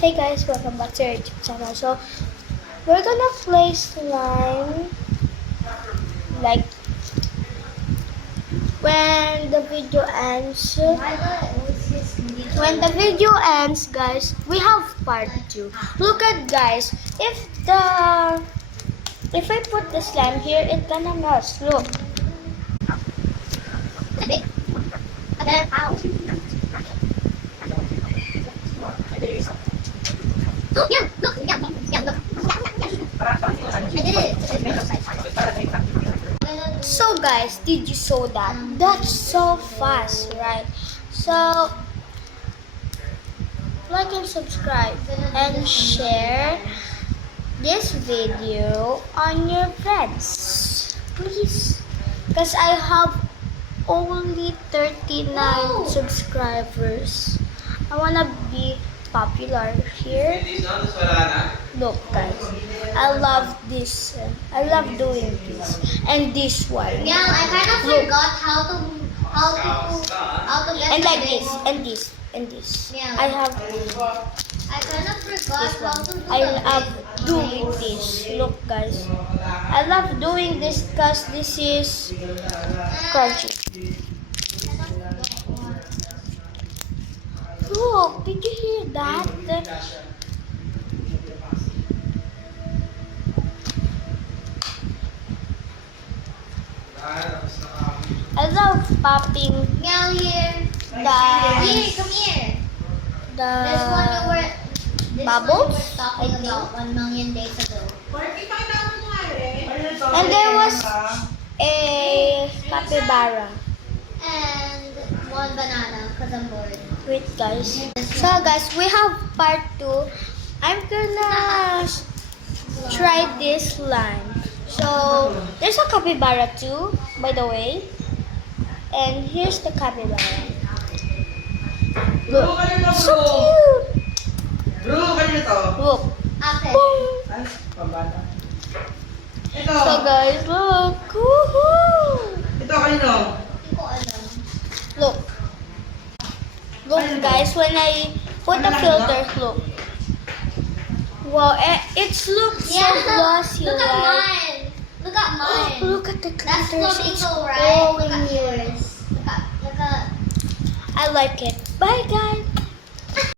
Hey guys, welcome back to our YouTube channel. So, we're gonna play slime like when the video ends. When the video ends, guys, we have part 2. Look at guys, if I put the slime here, it's gonna melt. Look. So guys, did you saw that? That's so fast, right? So like and subscribe and share this video on your friends, please. Because I have only 39 subscribers. I wanna be popular here. Look guys, I love this. I love doing this and this one. Yeah, I kind of Look. forgot how to get And like the this name. and this and this. Yeah. I have I kind of forgot this how one. to do I the love name. doing this. Look guys, I love doing this because this is crunchy. Look, did you hear that? I love popping Meow here. Here, the come here. This one you were. This Bubbles, one you were talking I think. about 1 million days ago. and there was a capybara. And 1 banana, cause I'm bored. Wait guys. So guys, we have part 2. I'm gonna try this slime. So there's a capybara too, by the way. And here's the capybara. Look, so cute. Bro, kanina to? Look. Apple. Boom. Ay, pambata. Ito. So guys, look. Woohoo! Ito kanino? Hindi ko alam. Look. Look guys, when I put the filter, look. Wow, it looks so glossy, Look at right? mine. Look at mine. Look at the That's glitters. It's flamingo, right? Look glowing at here. yours. Look at. I like it. Bye guys.